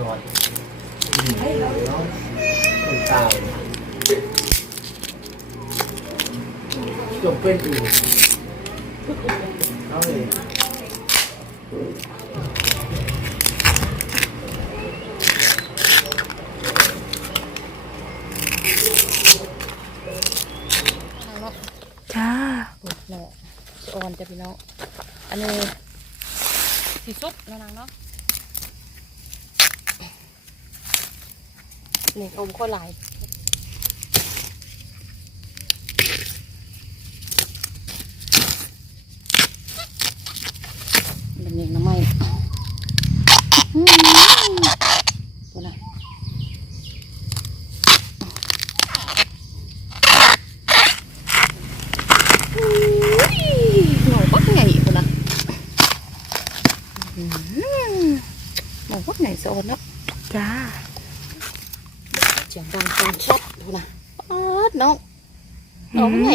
นอนน้องคนตายจบเป็นอยู่เอาเลยเนาะจ้าปวดแหละสะออนจ้ะพี่น้อง อันนี้สีซุปเนาะนางเนาะ นี่อมข้าวหลายแบบนี้น้ำไม้อืมตัวน่ะอุ้ยหน่อยบักไงคนน่ะอืมหน่อยบักไงสะออนเนาะ จ้า เสียงดังฟังชัดดูนะป๊าด น้องน้องไง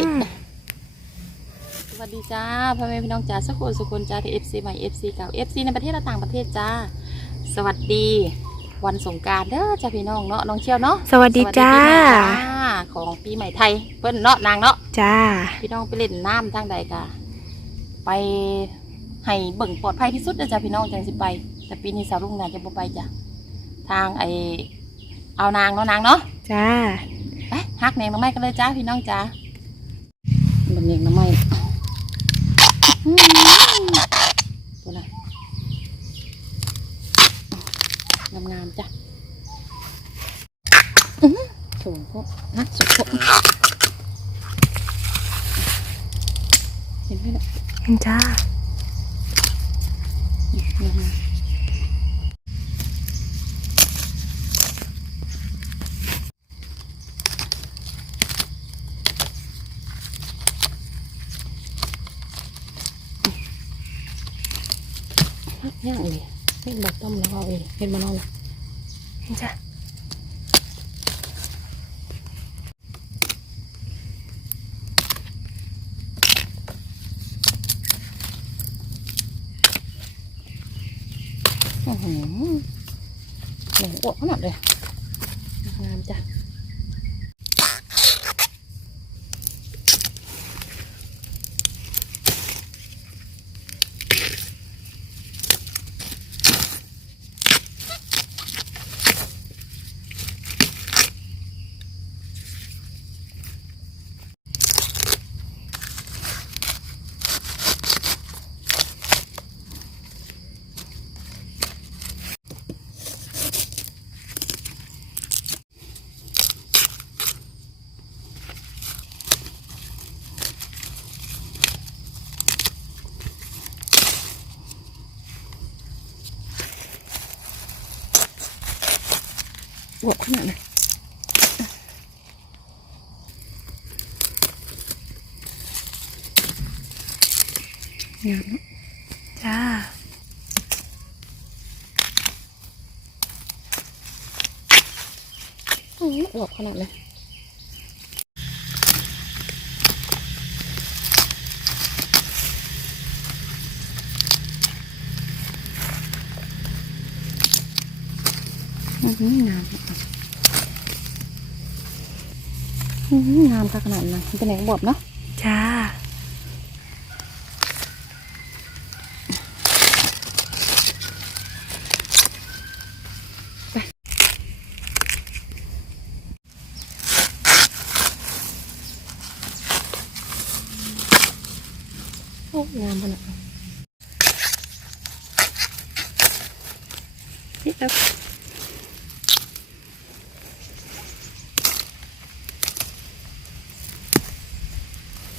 สวัสดีจ้าพ่อแม่พี่น้องจ้าสักคนสุคนจ้าที่เอฟซีใหม่เอฟซีเก่าเอฟซีในประเทศและต่างประเทศจ้า สวัสดีวันสงกรารเด้อจ้าพี่น้องเนาะน้องเชี่ยวเนาะสวัสดีจ้าสวัสดีปีใหม่จ้า ของปีใหม่ไทยเพิ่นเนาะนางเนาะจ้า พี่น้องไปเล่นน้ำทางใดกะไปให้เบิ่งปลอดภัยที่สุดนะจ้าพี่น้องจังสิไป แต่ปีนี้สาวลุงน่าจะบ่ไปจ้ะทางไอเอานางเนาะนางเนาะจ้า ไปหักแหนงน้ำไม้กันเลยจ้าพี่น้องจ้าดำเนียงน้ำไม้อืมตัวอะไรงามงามๆจ้ะอื้อหือสูงพวกนักสุดพวกเห็นไหมล่ะเห็นจ้า งามๆพักย่างเลยเห็นแบบต้มแล้ว เอาเองเห็นมานอนละ เห็นจ้า อื้อหือหนูอ้วกขนาดเลยงามจ้ะ อ้วกขนาดเลยงามเนอะจ้าอื้ออ้วกขนาดเลย อื้อหืองามงามขนาดนั้นเป็นไหนบดเนาะจ้าโอ้งามขนาดนั้ครับ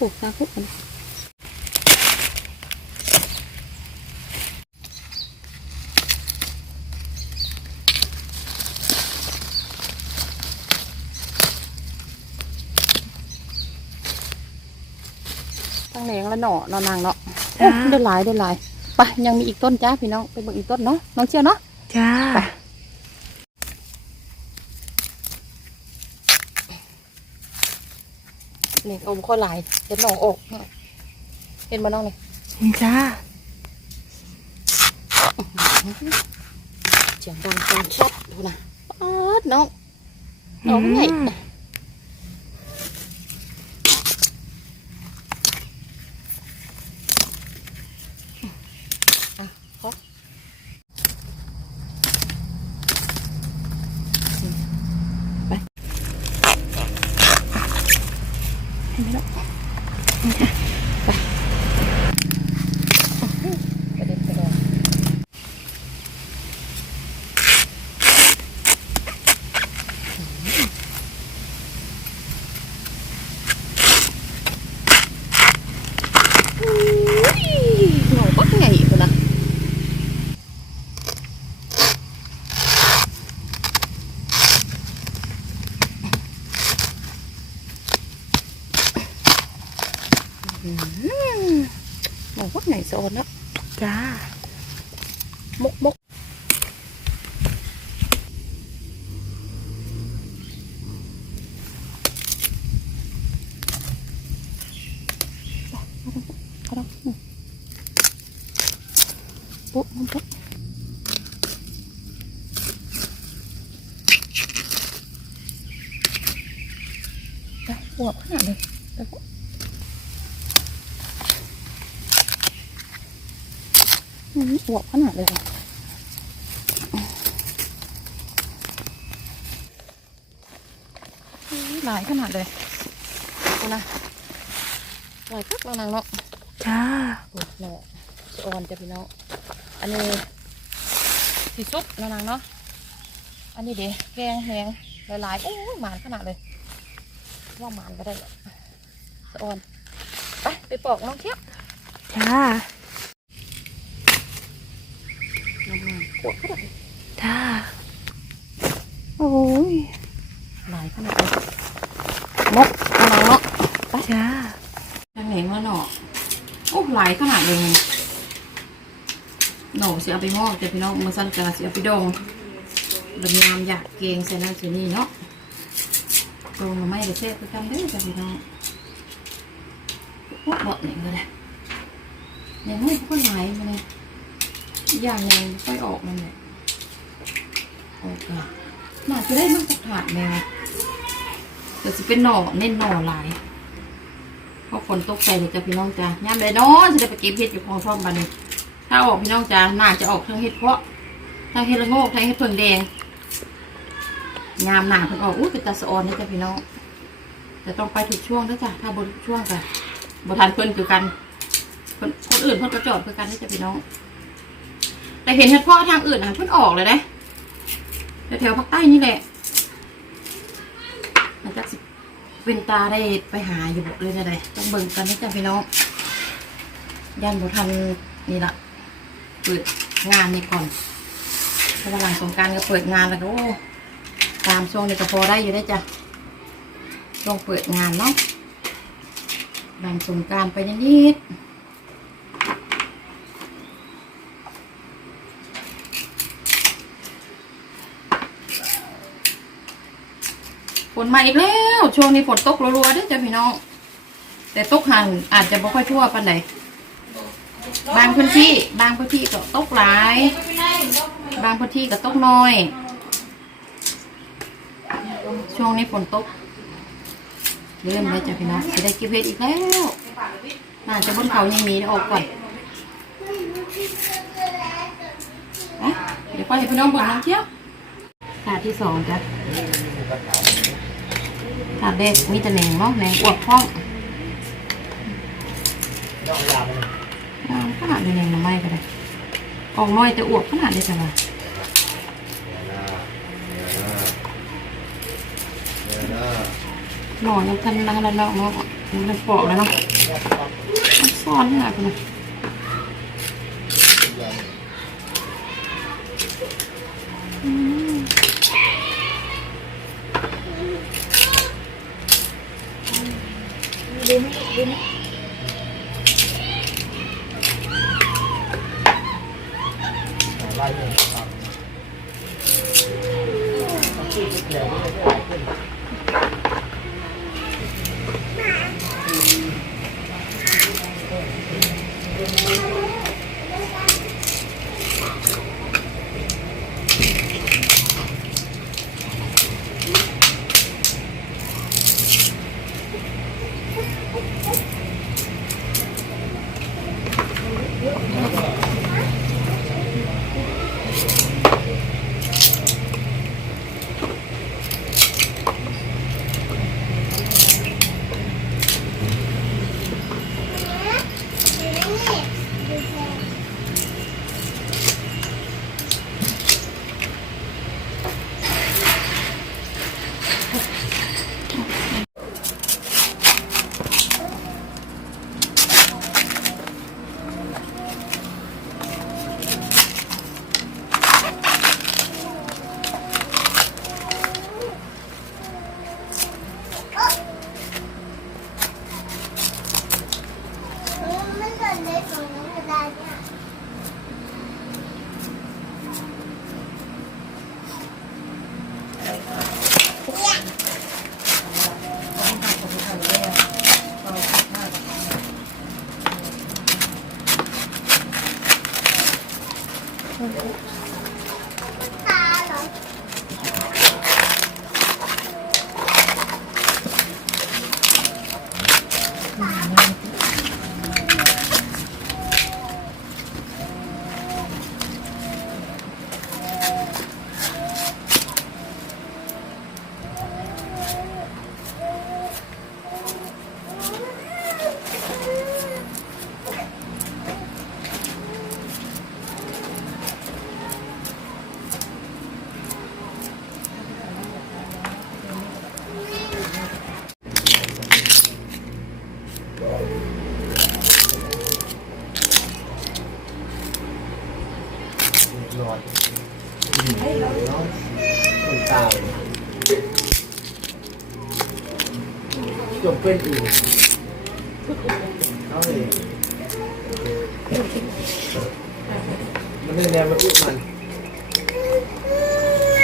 Ủa, ra khúc rồi này. ตั้งแรงแล้วหน่อหน่อนางเนาะโอ้จ้า ได้หลายได้หลายไปยังมีอีกต้นจ้าพี่น้องไปเบิ่งอีกต้นเนาะน้องเชี่ยวเนาะจ้า ไป โอาข้อหลายเห็นหนองอกเห็นมาน้องนี่จ้าเสียงดังฟังชัดดูนะน้องน้องไงม อะขอไปเห็นไหมเนาะไปไปเด็นไปเลยอุ้ยหน่อยปักไงคนนะ อืมหน่อยปักไงโซนนะ จ้า มกมกเอาละอืม ปุ๊บปุ๊บไปหัวขนาดเลยไปปุ๊บอืมหัวขนาดเลยว่ะหลายขนาดเลยเอานะหลายคักแล้วนางเนาะจ้าโอ้เนาะสะออนจะพี่น้อง อันนี้สีซุปแล้วนางเนาะ อันนี้เดี๋ยวแกงแหงหลายๆโอ้ยหมานขนาดเลย ว่าหมานก็ได้สะออน ไปไปปอกน้องเทียบจ้าน้ำมันขวดก็ได้จ้า โอ้ยหลายขนาดเลยมกแล้วนางเนาะจ้าแกงแหงแล้วเนาะโอ้หลายขนาดเลยหนูเสียเอาไปงอกแต่พี่น้องมือสั้นกาเสียไปดองดำน้ำอยากเกงใส่น้ำเสียนี่เนาะดองมาไม่ได้เซ่ไปกันเด้จ้ะพี่น้องพวกเบาะเนี่ยก็ได้ยังไม่ค่อยหลายมาเลยอย่างยังค่อยออกมันเลยออกอะน่าจะได้มันจะขาดแมวเดี๋ยวจะเป็นหน่อเน้นหน่อหลายเพราะฝนตกใจเลยจ้ะพี่น้องจ้ะยามใดเนาะจะได้ไปเก็บเห็ดอยู่ของช่องบันนี้ถ้าออกพี่น้องจ้ะน่าจะออกทั้งเห็ดเพาะทั้งเห็ดละโงกทั้งเห็ดเพิ่งแดงยามหนาเพิ่งออกอู้เป็นตาสะออนนี่จ้ะพี่น้องแต่ต้องไปถูกช่วงนะจ้ะถ้าบนช่วงจ้ะบทันเพิ่นคือกันคนคนอื่นเพิ่นก็จอดคือกันนะจ้ะพี่น้อง แต่เห็นเห็ดเพาะทางอื่นอะเพิ่นออกเลยนะแถวภาคใต้นี่แหละมันจะสิเป็นตาได้ไปหาอยู่บเลยจะได้ต้องเบิ่งกันนะจ๊ะพี่น้องยันบทันนี่ละ เปิดงานนี่ก่อนเพราะว่าหลังสงการก็เปิดงานแล้วก็โอ้ตามช่วงนี้ก็พอได้อยู่ได้จ้ะช่วงเปิดงานเนาะหลังสงการไปนิดฝนมาอีกแล้ว ช่วงนี้ฝนตกรัวๆด้อจ้ะพี่น้อง แต่ตกหันอาจจะไม่ค่อยทั่วปานใด บางพื้นที่บางพื้นที่ก็ตกหลาย บางพื้นที่ก็ตกน้อย ช่วงนี้ฝนตกเริ่มแล้วจ้ะพี่น้องจะได้เกิบเห็ดอีกแล้วน่าจะบนเขายังมีออกก่อนเดี๋ยวไปให้พี่น้องบิ่งน้องเที่ยวถาดที่สองจ้ะถาดแรกมีแต่แหนงเนาะแหนงอวบท้อง ขนาดนี้เองน้ำไม้ก็ได้ออกน้อยแต่อวบขนาดนี้จังวะหน่อยังทันนั่งแล้วเนาะมันเป็นปอกแล้วเนาะมันซ่อนขนาดนี้อืม ตาจบเป็นอื่นเอาเลยมันไม่แนวมันอุ้มมัน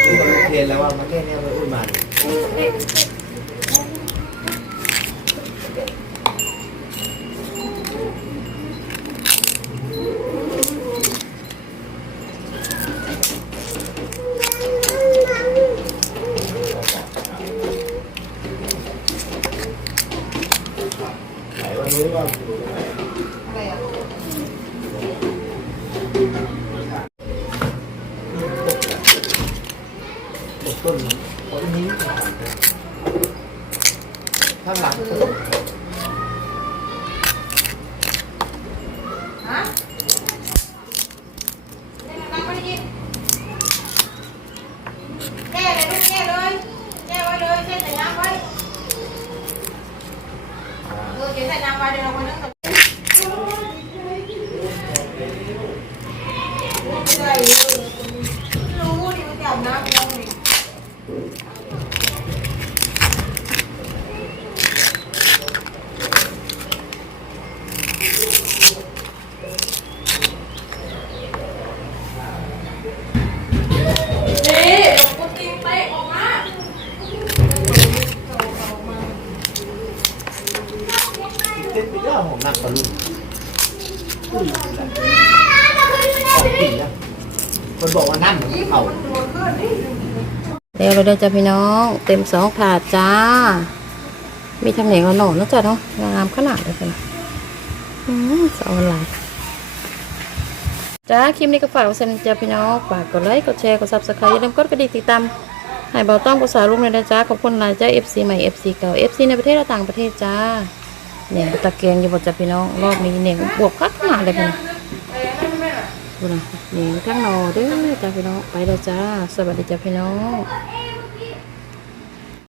อุ้มมันโอเคแล้วว่ามันแค่แนวมันอุ้มมัน ไหนวันนี้ว่าตกต้นต้นนี้ข้างหลัง แก้เลยลูกแก้เลยแก้ไว้เลยแช่ใส่น้ำไว้เออเดี๋ยวใส่น้ำไว้เดี๋ยวเราไปนั่งกับใส่เลยรู้ดิมันจับน้ำลงดิ เต้นไปเรื่องของนักบอลลูนอุ้ยของกินนะคนบอกว่านั่นเหมือนเขา เดี๋ยวเราได้จ้าพี่น้อง เต็มสองถาดจ้า มีทำเหนียวหน่อยนะจ๊ะเนาะงามขนาดเลยค่ะอืมสองลายจ้าคลิปนี้ก็ฝากไว้สนิทจ้าพี่น้องฝากกดไลค์กดแชร์กดซับสไครต์อย่าลืมกดกระดิ่งติดตามให้เบาต้องภาษาลูกในอยนะจ้าขอบคุณหลายจ้า FC ใหม่ FC เก่า FC ในประเทศและต่างประเทศจ้าเนี่ยตะเกียงอยู่บนจ้าพี่น้องรอบนี้เนี่ยบวกคักขนาดเลยพี่น้อง ดูนะนี่ทั้งนอเด้อจ้าพี่น้องไปแล้วจ้า สวัสดีจ้าพี่น้อง